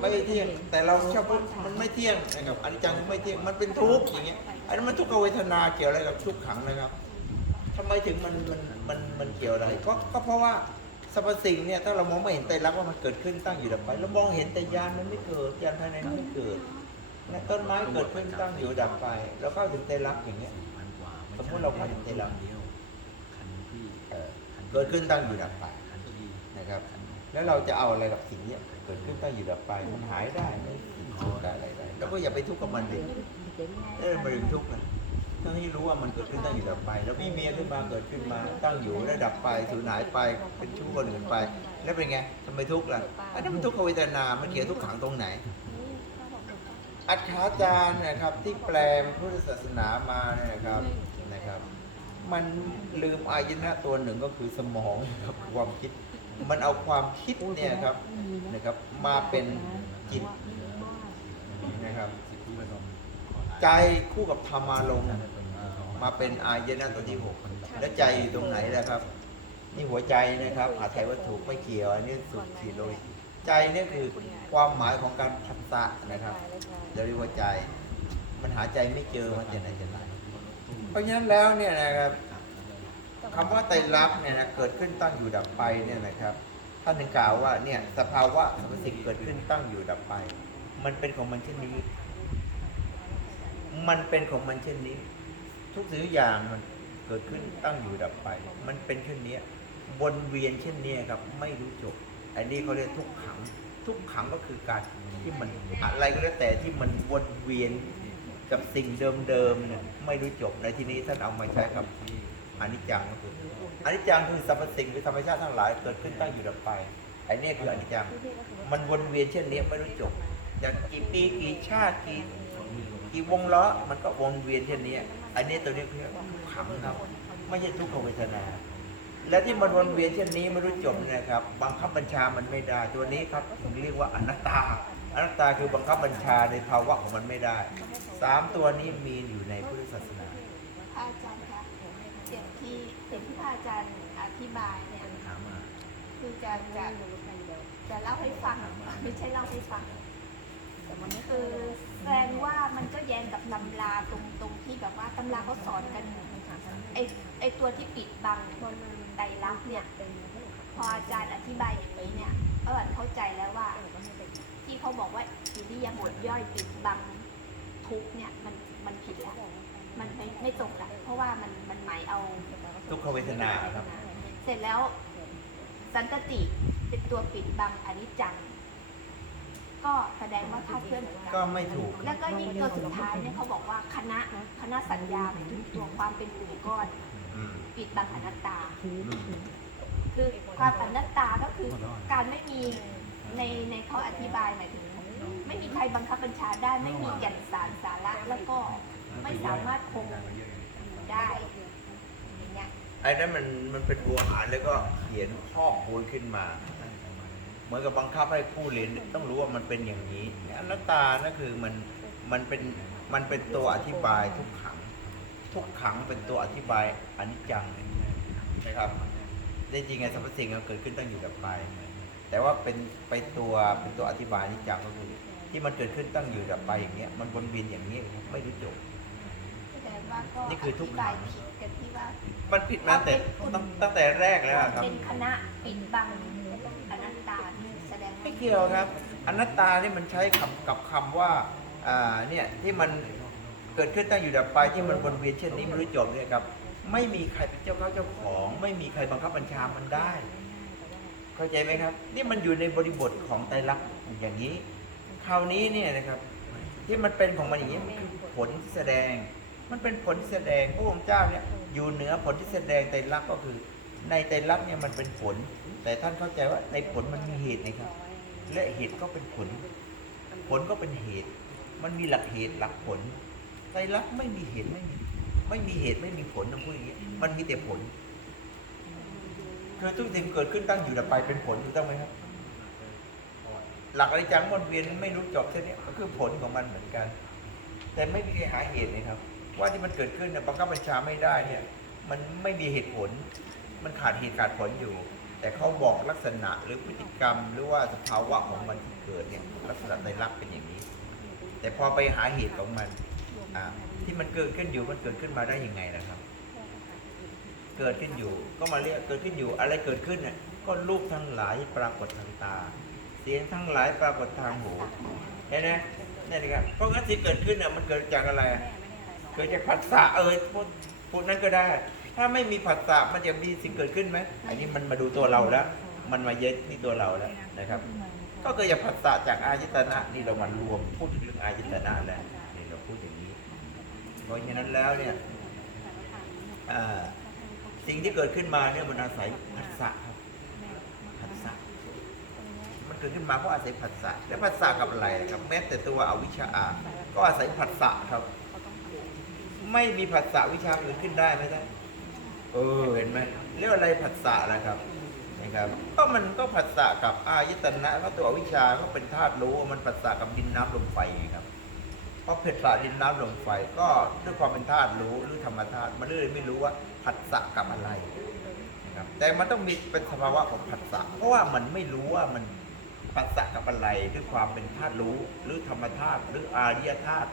ไม่เที่ยง แต่เราชอบพูดมันไม่เที่ยงนะครับอนิจจังไม่เที่ยงมันเป็นทุกข์อย่างเงี้ยอันนั้นมันทุกขเวทนาเกี่ยวอะไรกับทุกขังนะครับทำไมถึงมันมันมันมันเกี่ยวอะไรก็ก็เพราะว่าสรรพสิ่งเนี่ยถ้าเรามองไม่เห็นไตรลักษณ์ว่ามันเกิดขึ้นตั้งอยู่ดับไปเรามองเห็นแต่ยานมันไม่เกิดยานภายในมันไม่เกิดและต้นไม้เกิดขึ้นตั้งอยู่ดับไป แล้วเข้าถึงไตรลักษณ์อย่างเงี้ยสมมุติเราเข้าถึงไตรลักษณ์เอ่อเกิดขึ้นตั้งอยู่ดับไปนะครับ แล้วเราจะเอาอะไรกับสิ่งเนี้ยเกิดขึ้นตั้งอยู่ดับไปมันหายได้ไม่สิ่งทุกข์ได้อะไรได้แล้วก็อย่าไปทุกข์กับมันดิเออมันถึงทุกข์นะทั้งที่รู้ว่ามันเกิดขึ้นตั้งอยู่ดับไป แล้วมีเมียขึ้นมาเกิดขึ้นมาตั้งอยู่แล้วดับไปสูญหายไปเป็นชู้คนอื่นไป แล้วเป็นไงทำไมทุกข์ล่ะอันนั้นมันทุกขเวทนา มันเกี่ยวทุกขังตรงไหนอัจฉาจารย์นะครับที่แปลพุทธศาสนามาเนี่ยนะครับนะครับ มันลืมอายนะตัวหนึ่งก็คือสมองครับความคิด มันเอาความคิดเนี่ยครับนะครับ มาเป็นจิตนะครับใจคู่กับธรรมารมณ์มาเป็นอายนะตัวที่หกแล้วใจอยู่ตรงไหนล่ะครับ นี่หัวใจนะครับอาศัยวัตถุไม่เกี่ยวอันนี้สุดขีดโดยใจเนี่ยคือความหมายของการพัฒนานะครับเดี๋ยวเรียกว่าใจ มันหาใจไม่เจอมันจะไหนจะไหนเพราะฉะนั้นแล้วเนี่ยนะครับ คำว่าไตรลักษณ์เนี่ยนะเกิดขึ้นตั้งอยู่ดับไปเนี่ยนะครับท่านถึงกล่าวว่าเนี่ยสภาวะสรรพสิ่งเกิดขึ้นตั้งอยู่ดับไป มันเป็นของมันเช่นนี้ มันเป็นของมันเช่นนี้ ทุกสิ่งอย่างมันเกิดขึ้นตั้งอยู่ดับไป มันเป็นเช่นนี้วนเวียนเช่นนี้ครับ ไม่รู้จบ อันนี้เขาเรียกทุกขัง ทุกขังก็คือการที่มันอะไรก็แล้วแต่ที่มันวนเวียนกับสิ่งเดิมๆเนี่ยไม่รู้จบในที่นี้ท่านเอามาใช้กับ อนิจจังก็คืออนิจจังคือสรรพสิ่งหรือธรรมชาติทั้งหลายเกิดขึ้นตั้งอยู่ดับไปไอ้นี่คืออนิจจัง มันวนเวียนเช่นนี้ไม่รู้จบอย่างกี่ปีกี่ชาติกี่กี่วงล้อมันก็วนเวียนเช่นนี้อันนี้ตัวนี้คือทุกขังครับ ไม่ใช่ทุกขเวทนา และที่มันวนเวียนเช่นนี้ไม่รู้จบนยนะครับ บังคับบัญชามันไม่ได้ตัวนี้ครับถึงเรียกว่าอนัตตาอนัตตาคือบังคับบัญชาในภาวะของมันไม่ได้สามตัวนี้มีอยู่ในพุทธศาสนา พระอาจารย์คะอย่างที่ อาจารย์อธิบายเนี่ยคือจะจะจะเล่าให้ฟังไม่ใช่เล่าให้ฟังแต่มันคือแสดงว่ามันก็แย้งกับตำราตรงตรงที่แบบว่าตำราเขาสอนกันไอไอตัวที่ปิดบังไตรลักษณ์เนี่ยพออาจารย์อธิบายอย่างนี้เนี่ยเออเข้าใจแล้วว่า ที่เขาบอกว่าอิริยาบถย่อยปิดบังทุกเนี่ยมันมันผิดแล้ว มันไม่ไม่ตรงกันเพราะว่ามันมันหมายเอาทุกขเวทนาครับ เสร็จแล้วสันตติเป็นตัวปิดบังอนิจจัง ก็แสดงว่าคลาดเคลื่อนเหมือนกัก็นไม่ถูก แล้วก็ยิ่งตัวสุดท้ายเนี่ยเขาบอกว่าคณะคณะสัญญาหมายถึงตัวความเป็นกลุ่มก้อน อืมปิดบังอนัตตา อืมคือความอนัตตาก็คือการไม่มีในในเขาอธิบายหมายถึง ไม่มีใครบังคับบัญชาได้ไม่มีแก่นสารสาระแล้วก็ ไม่สามารถคงอยู่ได้อย่างเงี้ยไอ้นั้นมันมันเป็นบัวหารแล้วก็เขียนข้อคูณขึ้นมา เหมือนกับบังคับให้ผู้เรียนต้องรู้ว่ามันเป็นอย่างนี้อนัตตานั่นคือมันมันเป็นมันเป็นตัวอธิบายทุกขัง ทุกขังเป็นตัวอธิบายอนิจจังนะครับได้จริงไงสรรพสิ่งมันเกิดขึ้นตั้งอยู่ดับไป แต่ว่าเป็นไปตัวเป็นตัวอธิบายอนิจจังก็คือที่มันเกิดขึ้นตั้งอยู่ดับไปอย่างเงี้ยมันวนเวียนอย่างนี้ไม่รู้จบ ว่าก็นี่คือทุก ธิบายผิดกันที่ว่า มันผิดมาตั้งแต่ตั้งตั้งแต่แรกแล้วอะครับ เป็นคณะปิดบังอนัตตานี่แสดงว่าไม่เกี่ยวครับ อนัตตานี่มันใช้คำกับคำว่าอ่าเนี่ยที่มันเกิดขึ้นตั้งอยู่ดับไปที่มันวนเวียนเช่นนี้ไม่รู้จบเนี่ยครับ ไม่มีใครเป็นเจ้าเข้าเจ้าของ ไม่มีใครบังคับบัญชามันได้ เข้าใจไหมครับ นี่มันอยู่ในบริบทของไตรลักษณ์อย่างนี้ คราวนี้เนี่ยนะครับ ที่มันเป็นของมันอย่างนี้มันคือผลที่แสดง มันเป็นผลที่แสดงพระองค์เจ้าเนี่ยอยู่เหนือผลที่แสดงไตรลักษณ์ก็คือ ในไตรลักษณ์เนี่ยมันเป็นผล แต่ท่านเข้าใจว่าในผลมันมีเหตุนะครับ และเหตุก็เป็นผล ผลก็เป็นเหตุ มันมีหลักเหตุหลักผลไตรลักษณ์ไม่มีเหตุไม่มีไม่มีเหตุไม่มีผลนะพูดอย่างนี้มันมีแต่ผลคือทุกสิ่งเกิดขึ้นตั้งอยู่ดับไปเป็นผลถูกต้องไหมครับ หลักอนิจจังวนเวียนไม่รู้จบเช่นนี้ก็คือผลของมันเหมือนกัน แต่ไม่มีใครหาเหตุเลยครับ ว่าที่มันเกิดขึ้นเนี่ยบังคับบัญชาไม่ได้เนี่ย มันไม่มีเหตุผล มันขาดเหตุขาดผลอยู่ แต่เขาบอกลักษณะหรือพฤติกรรม หรือว่าสภาวะของมันที่เกิดเนี่ยลักษณะไตรลักเป็นอย่างนี้ แต่พอไปหาเหตุของมันอ่าที่มันเกิดขึ้นอยู่มันเกิดขึ้นมาได้ยังไงนะครับ เกิดขึ้นอยู่ก็มาเรียกเกิดขึ้นอยู่อะไรเกิดขึ้นเนี่ยก็รูปทั้งหลายปรากฏทางตา เสียงทั้งหลายปรากฏทางหูเห็นไหมนี่นะครับเพราะงั้นที่เกิดขึ้นเนี่ยมันเกิดจากอะไร เกิดจากผัสสะเออพูดพูดนั้นก็ได้ ถ้าไม่มีผัสสะมันจะมีสิ่งเกิดขึ้นไหมอันนี้มันมาดูตัวเราแล้ว มันมาเย็ดที่ตัวเราแล้วนะครับ ก็เกิดจากผัสสะจากอายตนะนี่เรามารวมพูดถึงเรื่องอายตนะแล้วนี่เราพูดอย่างนี้ เพราะฉะนั้นแล้วเนี่ยสิ่งที่เกิดขึ้นมาเนี่ยมันอาศัยผัสสะครับผัสสะมันเกิดขึ้นมาเพราะอาศัยผัสสะแล้วผัสสะกับอะไรครับแม้แต่ตัวอวิชชาก็อาศัยผัสสะครับ ไม่มีผัสสะวิชาเกิดขึ้นได้ไหมท่านเออเห็นไหมเรียกว่าอะไรผัสสะนะครับนะครับก็มันก็ผัสสะกับอายตนะก็ตัวอวิชาก็เป็นธาตุรู้ว่ามันผัสสะกับดินน้ำลมไฟไงครับเพราะเผ็ดสะดินน้ำลมไฟก็ด้วยความเป็นธาตุรู้หรือธรรมธาตุมันเลยไม่รู้ว่าผัสสะกับอะไรนะครับแต่มันต้องมีเป็นสภาวะของผัสสะเพราะว่ามันไม่รู้ว่ามัน ผัสสะกับอะไรด้วยความเป็นธาตุรู้หรือธรรมธาตุหรืออาริยธาตุ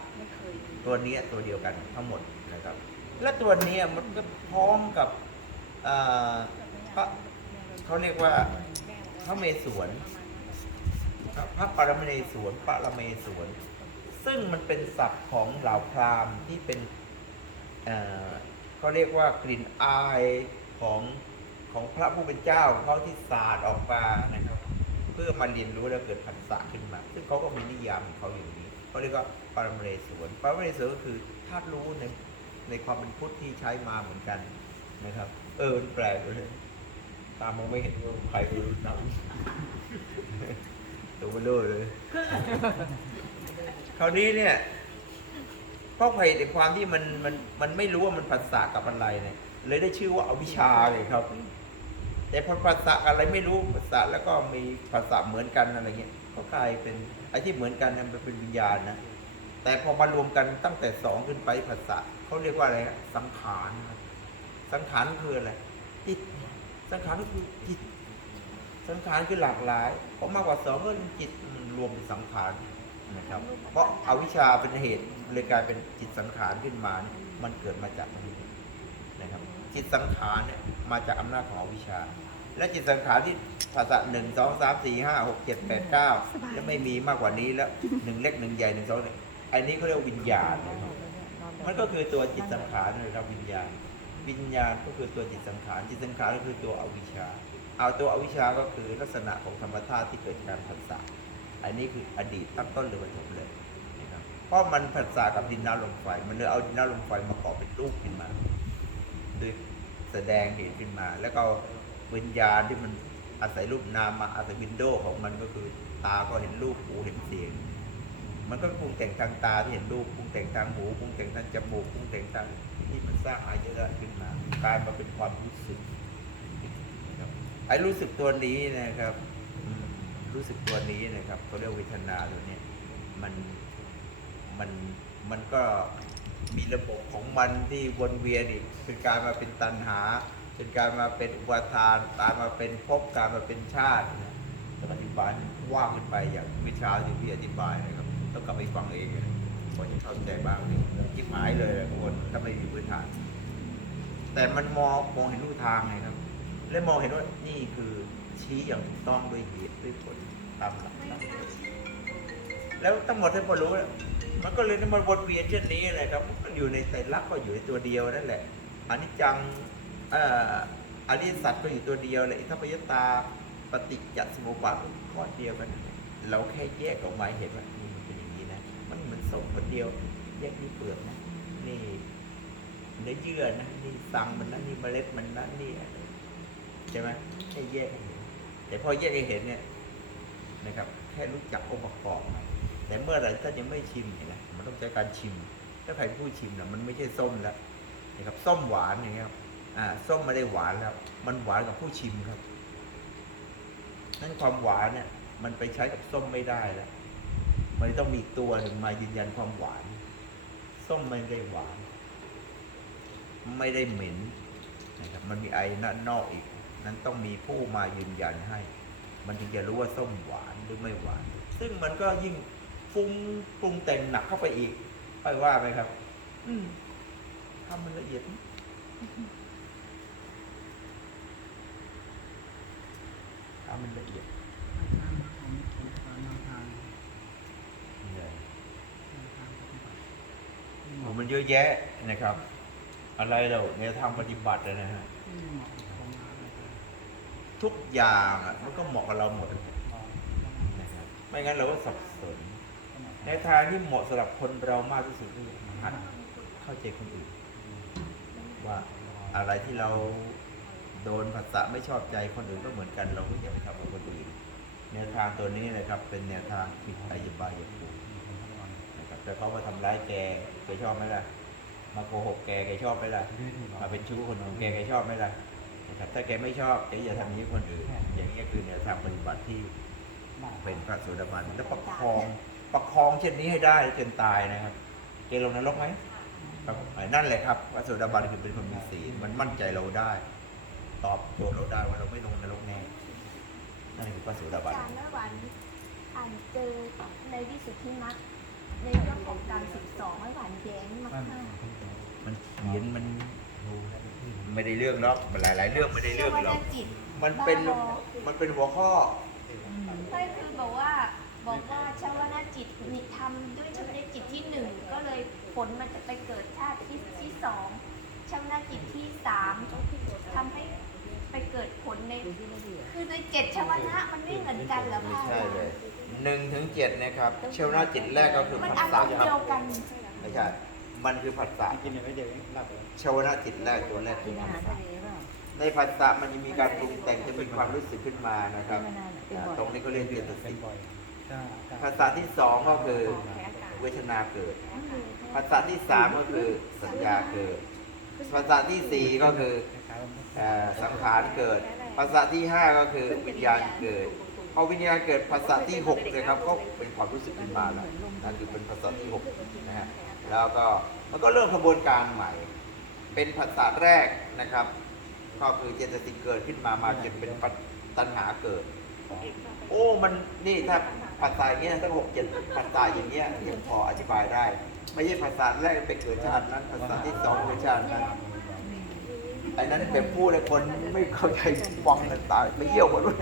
ตัวเนี้ยตัวเดียวกันทั้งหมดนะครับ และตัวเนี้ยมันก็พร้อมกับอ่าพระเขาเรียกว่าพระเมศวรพระปรมเนศวรปรเมศวรซึ่งมันเป็นศัพท์ของเหล่าพราหมณ์ที่เป็นเอ่อเขาเรียกว่ากลิ่นอายของของพระผู้เป็นเจ้าของเขาที่สาดออกมานะครับ เพื่อมาเรียนรู้แล้วเกิดผัสสะขึ้นมา ซึ่งเขาก็มีนิยามของเขาอย่างนี้เขาเรียกว่าปรมเนศวรปรมเนศวรก็คือธาตุรู้ในในความเป็นพุทธที่ใช้มาเหมือนกันนะครับ เออมันแปลกเลยตามมองไม่เห็นว่าใครรู้นำตัวเบลอเลย คราวนี้เนี่ยเพราะภัยในความที่มันมันมันไม่รู้ว่ามันภาษากับอะไรเนี่ยเลยได้ชื่อว่าอวิชชาเลยครับ แต่พอภาษาอะไรไม่รู้ภาษาแล้วก็มีภาษาเหมือนกันอะไรเงี้ยก็กลายเป็นไอ้ที่เหมือนกันมันเป็นวิญญาณนะแต่พอมารวมกันตั้งแต่สองขึ้นไปภาษาเขาเรียกว่าอะไรฮะสังขารสังขารคืออะไรจิตสังขารก็คือจิต สังขารคือหลากหลายเพราะมากกว่าสองก็จิตมันรวมเป็นสังขารนะครับ เพราะอาวิชชาเป็นเหตุเลยกลายเป็นจิตสังขารขึ้นมา มันเกิดมาจากตรงนี้ จิตสังขารเนี่ยมาจากอำนาจของอวิชชา และจิตสังขารที่ภาษาหนึ่งสองสามสี่ห้าหกเจ็ดแปดเก้าและไม่มีมากกว่านี้แล้วหนึ่งเล็กหนึ่งใหญ่หนึ่งสองเนี่ยอันนี้เขาเรียกว่าวิญญาณนะครับมันก็คือตัวจิตสังขารนะครับวิญญาณ วิญญาณก็คือตัวจิตสังขารจิตสังขารก็คือตัวอวิชชา เอาตัวอวิชชาก็คือลักษณะของธรรมธาตุที่เกิดจากการผัสสะอันนี้คืออดีตตั้งต้นเลยปฐมเลยนะครับเพราะมันผัสสะกับดินน้ำลมไฟ มันเลยเอาดินน้ำลมไฟมาก่อเป็นรูปขึ้นมา โดยแสดงเหตุขึ้นมา แล้วก็วิญญาณที่มันอาศัยรูปนามมาอาศัยวินโดว์ของมันก็คือ ตาก็เห็นรูปหูเห็นเสียง มันก็ปรุงแต่งทางตาที่เห็นรูปปรุงแต่งทางหูปรุงแต่งทางจมูกปรุงแต่งทางที่มันสร้างอายตนะขึ้นมากลายมาเป็นความรู้สึกไอ้รู้สึกตัวนี้นะครับ รู้สึกตัวนี้นะครับเขาเรียกเวทนาตัวนี้มันมันมันก็ มีระบบของมันที่วนเวียนอีกเป็นการมาเป็นตัณหา เป็นการมาเป็นอุปทานการมาเป็นภพการมาเป็นชาตินะต้องอธิบายว่างขึ้นไปอย่างเมื่อเช้าที่พี่อธิบายนะครับต้องกลับไปฟังเองนะพอจะเข้าใจบ้างนี่คิดหมายเลยคนถ้าไม่มีพื้นฐาน แต่มันมองมองเห็นรูทางไงครับ และมองเห็นว่านี่คือชี้อย่างถูกต้องด้วยเหตุด้วยผลตามหลักตาม แล้วทั้งหมดที่พอรู้แล้วมันก็เลยมันวนเวียนเช่นนี้เลยครับมันอยู่ในไตรลักษณ์ก็อยู่ในตัวเดียวนั่นแหละอนิจจังอ่ออริยสัจก็อยู่ตัวเดียวเลยอิทัปปยตาปฏิจจสมุปบาทข้อเดียวกันเราแค่แยกออกมาเห็นว่านี่มันเป็นอย่างนี้นะ มันเหมือนสมผลเดียว แยกที่เปลือกนะ นี่เนื้อเยื่อนะนี่สังมันนะนี่เมล็ดมันนะนี่ใช่ไหมแค่แยกให้เห็นแต่พอแยกให้เห็นเนี่ยนะครับ แค่รู้จักองค์ประกอบมัน แต่เมื่อไหร่ถ้ายังไม่ชิมเนี่ยนะมันต้องใช้การชิม ถ้าใครพูดชิมนะมันไม่ใช่ส้มแล้วนะครับส้มหวานอย่างเงี้ยครับอ่าส้มไม่ได้หวานแล้ว มันหวานกับผู้ชิมครับนั้นความหวานเนี่ยมันไปใช้กับส้มไม่ได้แล้ว มันต้องมีตัวหนึ่งมายืนยันความหวาน ส้มไม่ได้หวาน ไม่ได้เหม็นนะครับมันมีไอด้านนอกอีก นั้นต้องมีผู้มายืนยันให้ มันถึงจะรู้ว่าส้มหวานหรือไม่หวาน ซึ่งมันก็ยิ่ง ฟุ้งปรุงแต่งหนักเข้าไปอีกไปว่าไปครับ อืมทำมันละเอียดนิดทำมันละเอียดโอ้มันเยอะแยะนะครับ อะไรเราเนี่ยทำปฏิบัติเลยนะฮะทุกอย่างอะมันก็เหมาะกับเราหมดนะครับไม่งั้นเราก็สับสน ในทางที่เหมาะสำหรับคนเรามากที่สุดคือหัดเข้าใจคนอื่น ว่าอะไรที่เราโดนภาษาไม่ชอบใจคนอื่นก็เหมือนกัน เราก็อย่าไปทำกับคนอื่นแนวทางตัวนี้นะครับ เป็นแนวทางผิดอายบายภูมินะครับแต่เขามาทำร้ายแกแกชอบไหมล่ะ มาโกหกแกแกชอบไหมล่ะมาเป็นชู้คนของแกแกชอบไหมล่ะนะครับถ้าแกไม่ชอบแกอย่าทำอย่างนี้กับคนอื่น อย่างนี้คือแนวทางปฏิบัติที่เป็นพระโสดาบันแล้วประคอง ประคองเช่นนี้ให้ได้จนตายนะครับเกลงนรกไหมครับนั่นแหละครับพระโสดาบันคือเป็นคนมีศีลมันมั่นใจเราได้ ตอบโจทย์เราได้ว่าเราไม่ลงนรกแน่นั่นคือพระโสดาบัน จารย์เมื่อวันอ่านเจอในวิสุทธิมรรคในเรื่องของการสิบสองเมื่อวานแย้งมากมันเขียนมันไม่ได้เรื่องหรอกมันหลาย ๆ เรื่องไม่ได้ๆเรื่องหรเจ้าอกวนาจิตมันเป็นบ้าบอมันเป็นหัวข้อ ไม่คือบอกว่า บอกว่าชาวนาจิตนิทำด้วยชาวนาจิตที่หนึ่งก็เลยผลมันจะไปเกิดชาติที่ที่สองชาวนาจิตที่สามทำให้ไปเกิดผลในคือในเจ็ดชาวนะมันไม่เหมือนกันเหรอไม่คะใช่เลยหนึ่งถึงเจ็ดนะครับเชลนาจิตแรกก็คือมันภาอาษารมณ์ครัเดียวบกันไม่ใช่มันคือภาษากินอย่างไรเดี๋ยวหลับเลยชาวนาจิตแรกตัวแรกคือภาษาในภาษามันจะมีการปรุงแต่งจะมีความรู้สึกขึ้นมานะครับอ่าตรงนี้ก็เรียกเจตเป็สินกบ่อยถ้า ภาษาที่สองก็คือเวทนาเกิด ภาษาที่สามก็คือสัญญาเกิด ภาษาที่สี่ก็คือเอ่อสังขารเกิด ภาษาที่ห้าก็คือวิญญาณเกิดพอวิญญาณเกิดภาษาที่หกเลยครับก็เป็นความรู้สึกขึ้นมาแล้วนั่นคือเป็นภาษาที่หกนะฮะแล้วก็มันก็เริ่มกระบวนการใหม่ เป็นภาษาแรกนะครับ ก็คือเจตสิกเกิดขึ้นมามาจนเป็นปัจตัณหาเกิด โอ้มันนี่ถ้าภาษาอย่างเงี้ยถ้งหกเจ็ดภาษาอย่างเงี้ยยังพออธิบายได้ ไม่ใช่ภาษาแรกเปเกิดชาตินั้นภาษาที่สองเกิดชาตินั้นไอ้นั้นแบบพูดเลยคนไม่เข้าใจฟังเลยตาไม่เยี่ยวหมดเลย